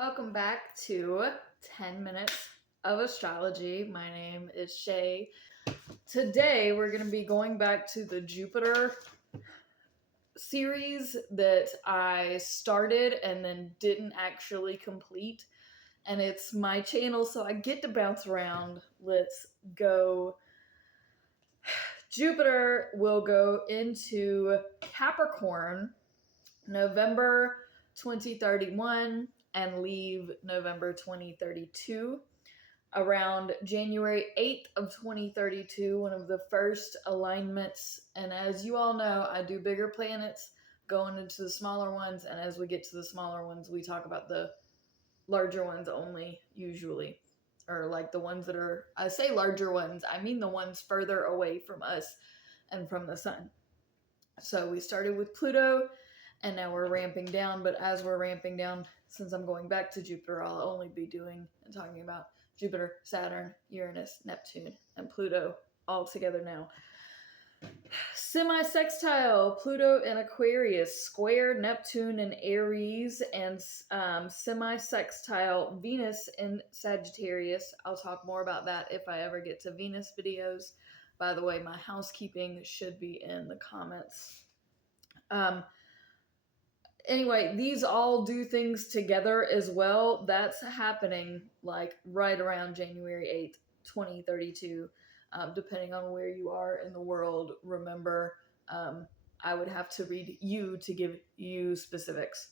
Welcome back to 10 Minutes of Astrology. My name is Shay. Today we're going to be going back to the Jupiter series that I started and then didn't actually complete. And it's my channel, so I get to bounce around. Let's go. Jupiter will go into Capricorn November 2031 and leave November 2032. Around January 8th of 2032, one of the first alignments. And as you all know, I do bigger planets going into the smaller ones. And as we get to the smaller ones, we talk about the larger ones only, usually. Or like the ones that are, I say larger ones, I mean the ones further away from us and from the sun. So we started with Pluto, and now we're ramping down. But as we're ramping down, since I'm going back to Jupiter, I'll only be doing and talking about Jupiter, Saturn, Uranus, Neptune, and Pluto all together now. Semi-sextile, Pluto in Aquarius, square Neptune in Aries, and semi-sextile Venus in Sagittarius. I'll talk more about that if I ever get to Venus videos. By the way, my housekeeping should be in the comments. Anyway, these all do things together as well. That's happening like right around January 8th, 2032, depending on where you are in the world. Remember, I would have to read you to give you specifics.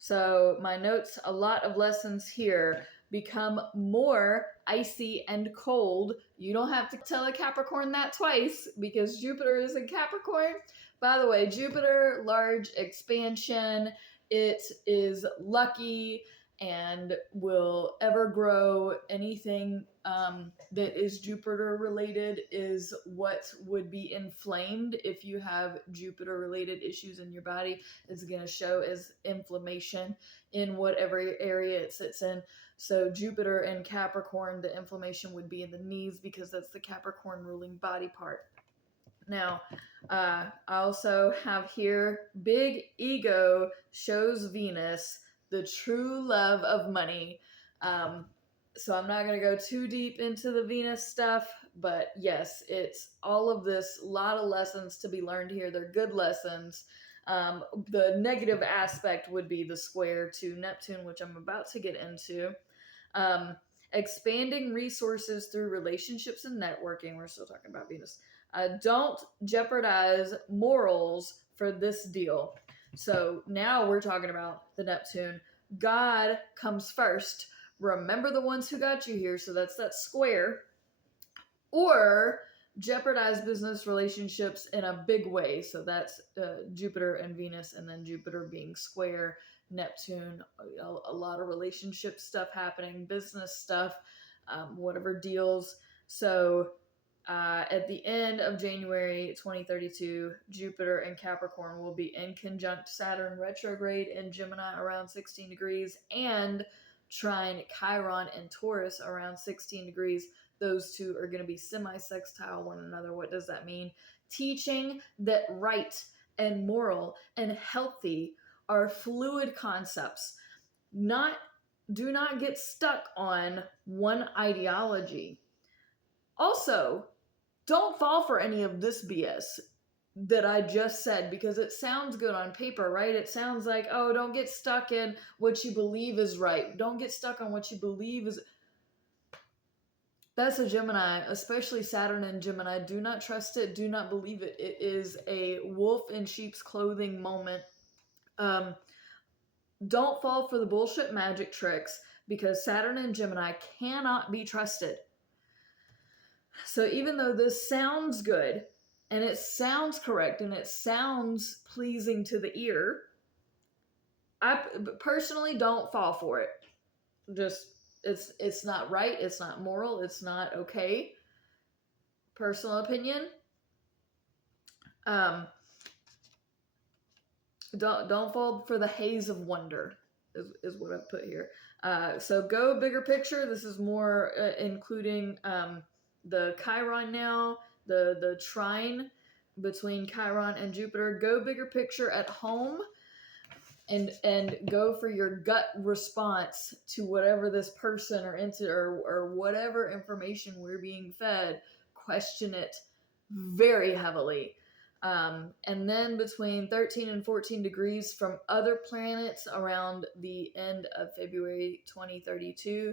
So my notes, a lot of lessons here. Become more icy and cold. You don't have to tell a Capricorn that twice because Jupiter is in Capricorn. By the way, Jupiter, large expansion. It is lucky and will ever grow. Anything that is Jupiter related is what would be inflamed. If you have Jupiter related issues in your body, it's going to show as inflammation in whatever area it sits in. So Jupiter and Capricorn, the inflammation would be in the knees because that's the Capricorn ruling body part. Now, I also have here, big ego shows Venus, the true love of money. So I'm not going to go too deep into the Venus stuff, but yes, it's all of this, a lot of lessons to be learned here. They're good lessons. The negative aspect would be the square to Neptune, which I'm about to get into. Expanding resources through relationships and networking. We're still talking about Venus. Don't jeopardize morals for this deal. So now we're talking about the Neptune. God comes first. Remember the ones who got you here. So that's that square. Or jeopardize business relationships in a big way. So that's Jupiter and Venus, and then Jupiter being square, Neptune, a lot of relationship stuff happening, business stuff, whatever deals. So at the end of January 2032, Jupiter and Capricorn will be in conjunct Saturn retrograde in Gemini around 16 degrees and trine Chiron and Taurus around 16 degrees. Those two are going to be semi-sextile one another. What does that mean? Teaching that right and moral and healthy are fluid concepts. Do not get stuck on one ideology. Also, don't fall for any of this BS that I just said because it sounds good on paper, right? It sounds like, oh, don't get stuck in what you believe is right. Don't get stuck on what you believe is. That's a Gemini, especially Saturn and Gemini. Do not trust it. Do not believe it. It is a wolf in sheep's clothing moment. Don't fall for the bullshit magic tricks because Saturn and Gemini cannot be trusted. So even though this sounds good and it sounds correct and it sounds pleasing to the ear, I personally don't fall for it. Just it's not right, it's not moral, it's not okay. Personal opinion. Don't fall for the haze of wonder is what I've put here. So go bigger picture. This is more including the Chiron now, the trine between Chiron and Jupiter. Go bigger picture at home. and go for your gut response to whatever this person or into or whatever information we're being fed. Question it very heavily. And then between 13 and 14 degrees from other planets around the end of February 2032,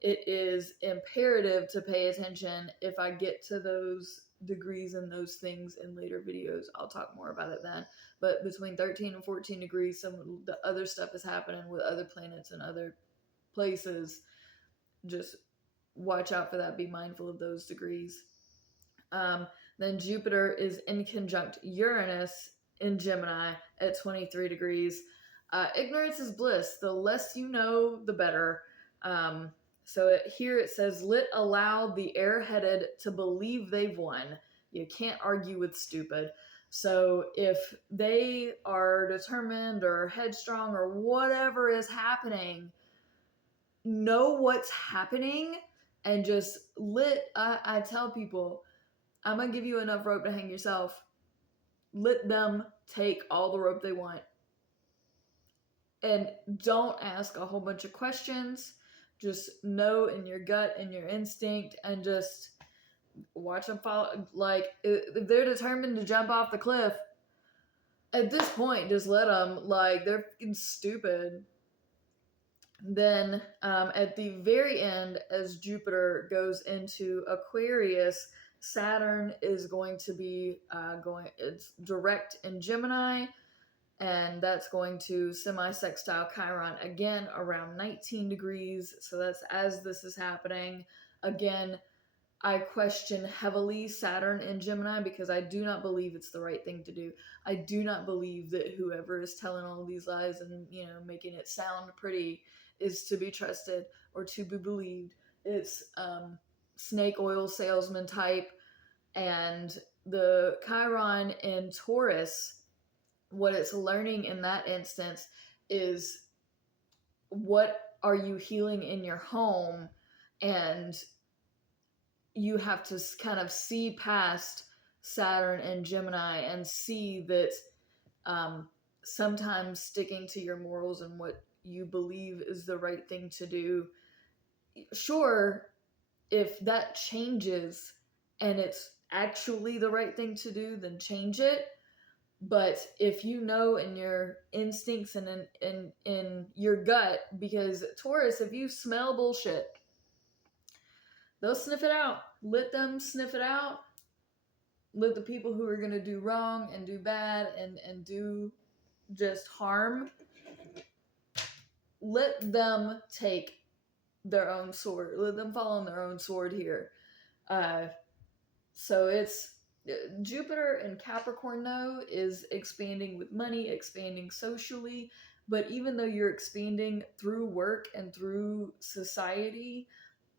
it is imperative to pay attention. If I get to those degrees and those things in later videos, I'll talk more about it then. But between 13 and 14 degrees, some of the other stuff is happening with other planets and other places. Just watch out for that. Be mindful of those degrees. Then Jupiter is in conjunct Uranus in Gemini at 23 degrees. Ignorance is bliss. The less you know, the better. Here it says, let allow the airheaded to believe they've won. You can't argue with stupid. So if they are determined or headstrong or whatever is happening, know what's happening and just I tell people, I'm going to give you enough rope to hang yourself. Let them take all the rope they want. And don't ask a whole bunch of questions. Just know in your gut and your instinct and just watch them follow. Like, if they're determined to jump off the cliff, at this point, just let them. Like, they're fucking stupid. Then at the very end, as Jupiter goes into Aquarius, Saturn is going to be it's direct in Gemini, and that's going to semi-sextile Chiron again around 19 degrees. So that's as this is happening. Again, I question heavily Saturn in Gemini because I do not believe it's the right thing to do. I do not believe that whoever is telling all these lies and, making it sound pretty is to be trusted or to be believed. It's snake oil salesman type. And the Chiron in Taurus, what it's learning in that instance is, what are you healing in your home? And you have to kind of see past Saturn and Gemini and see that sometimes sticking to your morals and what you believe is the right thing to do. Sure, if that changes and it's actually the right thing to do, then change it. But if you know in your instincts and in your gut, because Taurus, if you smell bullshit, they'll sniff it out. Let them sniff it out. Let the people who are going to do wrong and do bad and do just harm, let them take their own sword. Let them fall on their own sword here. So it's Jupiter and Capricorn, though, is expanding with money, expanding socially. But even though you're expanding through work and through society,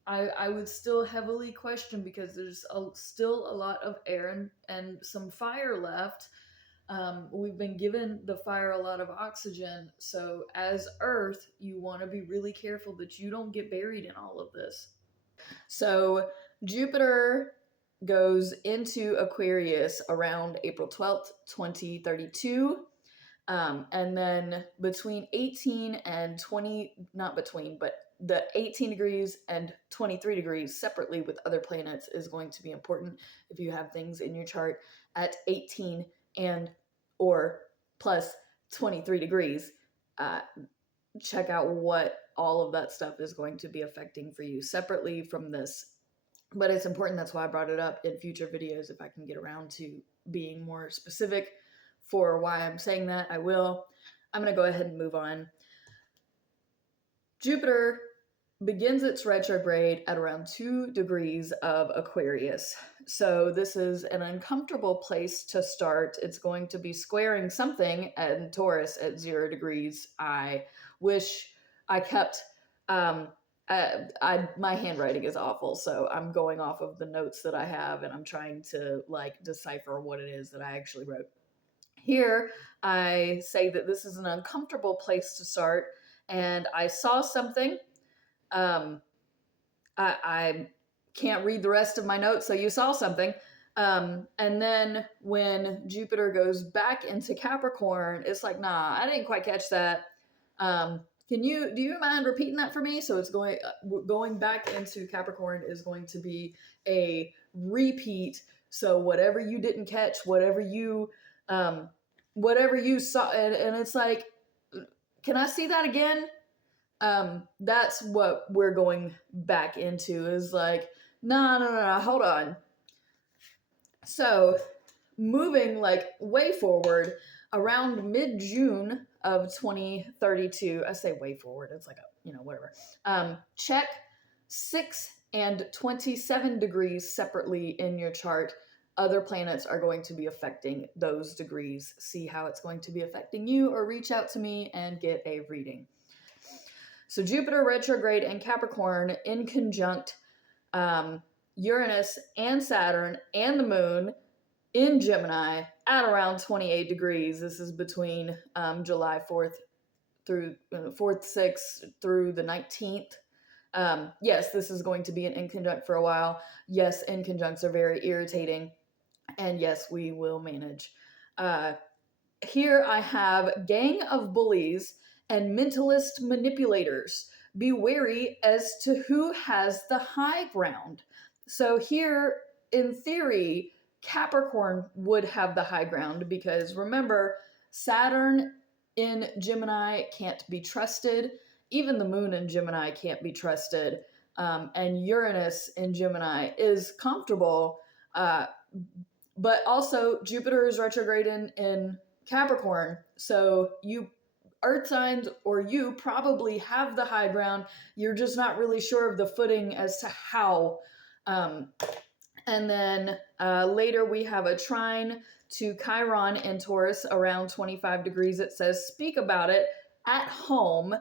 I would still heavily question, because there's still a lot of air and some fire left. We've been given the fire a lot of oxygen. So as Earth, you want to be really careful that you don't get buried in all of this. So Jupiter goes into Aquarius around April 12th, 2032. And then between 18 and 20, not between, but the 18 degrees and 23 degrees separately with other planets is going to be important. If you have things in your chart at 18 and or plus 23 degrees, check out what all of that stuff is going to be affecting for you separately from this. But it's important. That's why I brought it up in future videos. If I can get around to being more specific for why I'm saying that, I will. I'm going to go ahead and move on. Jupiter begins its retrograde at around 2 degrees of Aquarius. So this is an uncomfortable place to start. It's going to be squaring something in Taurus at 0 degrees. I wish I kept... my handwriting is awful, so I'm going off of the notes that I have, and I'm trying to decipher what it is that I actually wrote. Here, I say that this is an uncomfortable place to start, and I saw something. I can't read the rest of my notes, so you saw something. And then when Jupiter goes back into Capricorn, it's like, nah, I didn't quite catch that. Do you mind repeating that for me? So it's going back into Capricorn is going to be a repeat. So whatever you saw, and it's like, can I see that again? That's what we're going back into, is like, no, hold on. So moving like way forward around mid-June of 2032, I say way forward, it's like whatever. Check 6 and 27 degrees separately in your chart. Other planets are going to be affecting those degrees. See how it's going to be affecting you, or reach out to me and get a reading. So Jupiter retrograde in Capricorn in conjunct Uranus and Saturn and the moon in Gemini at around 28 degrees. This is between July 4th through 4th, 6th through the 19th. Yes, this is going to be an inconjunct for a while. Yes, inconjuncts are very irritating. And yes, we will manage. Here I have gang of bullies and mentalist manipulators. Be wary as to who has the high ground. So here, in theory, Capricorn would have the high ground, because remember, Saturn in Gemini can't be trusted. Even the moon in Gemini can't be trusted. And Uranus in Gemini is comfortable. But also, Jupiter is retrograde in Capricorn. So you earth signs, or you probably have the high ground. You're just not really sure of the footing as to how. And then later we have a trine to Chiron in Taurus around 25 degrees. It says, speak about it at home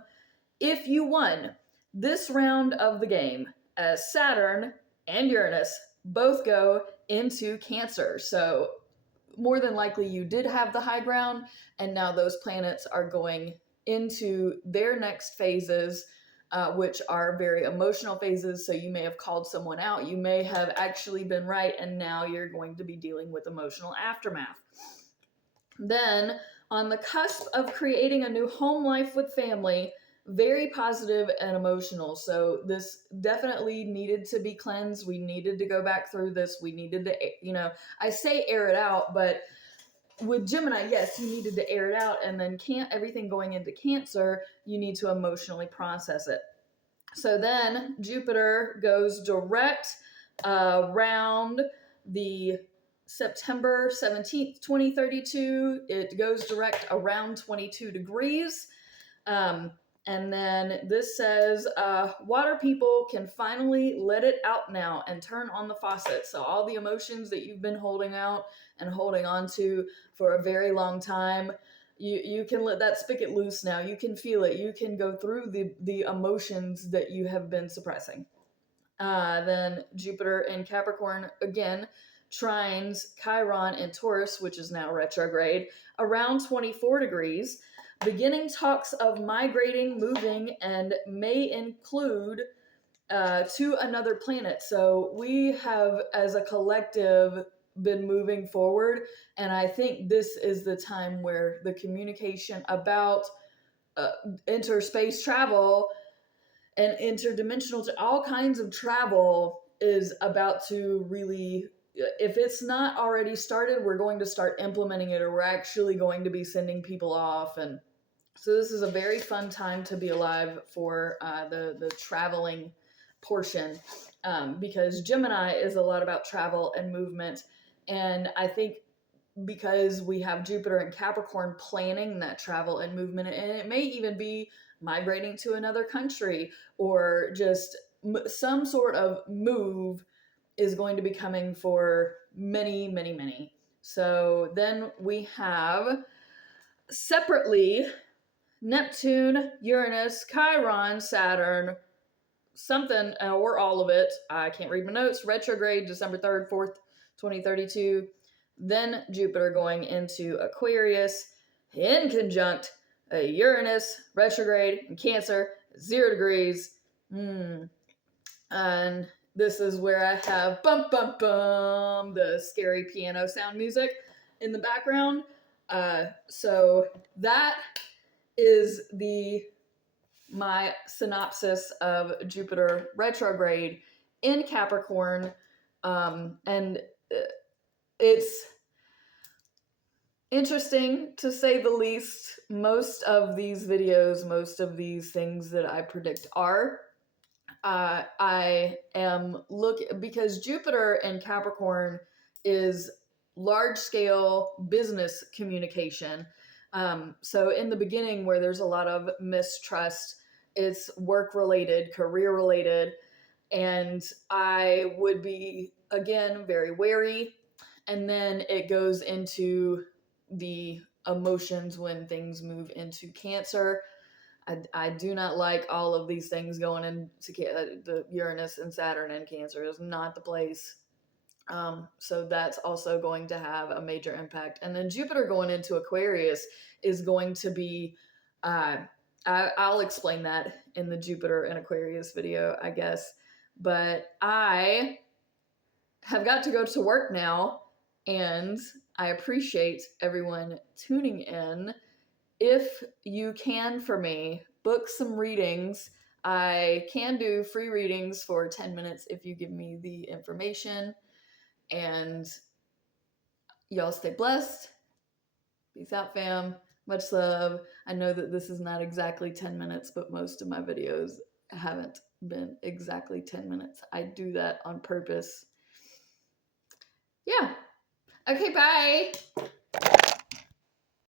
if you won this round of the game, as Saturn and Uranus both go into Cancer. So more than likely you did have the high ground, and now those planets are going into their next phases, which are very emotional phases. So you may have called someone out, you may have actually been right, and now you're going to be dealing with emotional aftermath. Then, on the cusp of creating a new home life with family, very positive and emotional. So this definitely needed to be cleansed. We needed to go back through this. We needed to, I say air it out, but with Gemini, yes, you needed to air it out. And then everything going into Cancer, you need to emotionally process it. So then Jupiter goes direct around the September 17th, 2032. It goes direct around 22 degrees. And then this says, water people can finally let it out now and turn on the faucet. So all the emotions that you've been holding out and holding on to for a very long time, you can let that spigot loose now. You can feel it. You can go through the emotions that you have been suppressing. Then Jupiter in Capricorn again trines Chiron in Taurus, which is now retrograde, around 24 degrees. Beginning talks of migrating, moving, and may include to another planet. So we have, as a collective, been moving forward, and I think this is the time where the communication about interspace travel and interdimensional, all kinds of travel is about to really, if it's not already started, we're going to start implementing it, or we're actually going to be sending people off. And so this is a very fun time to be alive for the traveling portion, because Gemini is a lot about travel and movement. And I think because we have Jupiter and Capricorn planning that travel and movement, and it may even be migrating to another country, or just some sort of move is going to be coming for many, many, many. So then we have separately Neptune, Uranus, Chiron, Saturn, something, or all of it. I can't read my notes. Retrograde December 3rd, 4th, 2032. Then Jupiter going into Aquarius in conjunct Uranus, retrograde, in Cancer, 0 degrees. And this is where I have bum bum bum, the scary piano sound music in the background. So that is my synopsis of Jupiter retrograde in Capricorn. And it's interesting to say the least. Most of these videos, most of these things that I predict are. I am because Jupiter in Capricorn is large scale business communication. So in the beginning, where there's a lot of mistrust, it's work related, career related, and I would be again very wary. And then it goes into the emotions when things move into Cancer. I do not like all of these things going into the Uranus and Saturn and Cancer is not the place. So that's also going to have a major impact. And then Jupiter going into Aquarius is going to be, I'll explain that in the Jupiter and Aquarius video, I guess. But I have got to go to work now, and I appreciate everyone tuning in. If you can, for me, book some readings. I can do free readings for 10 minutes if you give me the information. And y'all stay blessed. Peace out, fam. Much love. I know that this is not exactly 10 minutes, but most of my videos haven't been exactly 10 minutes. I do that on purpose. Yeah. Okay, bye.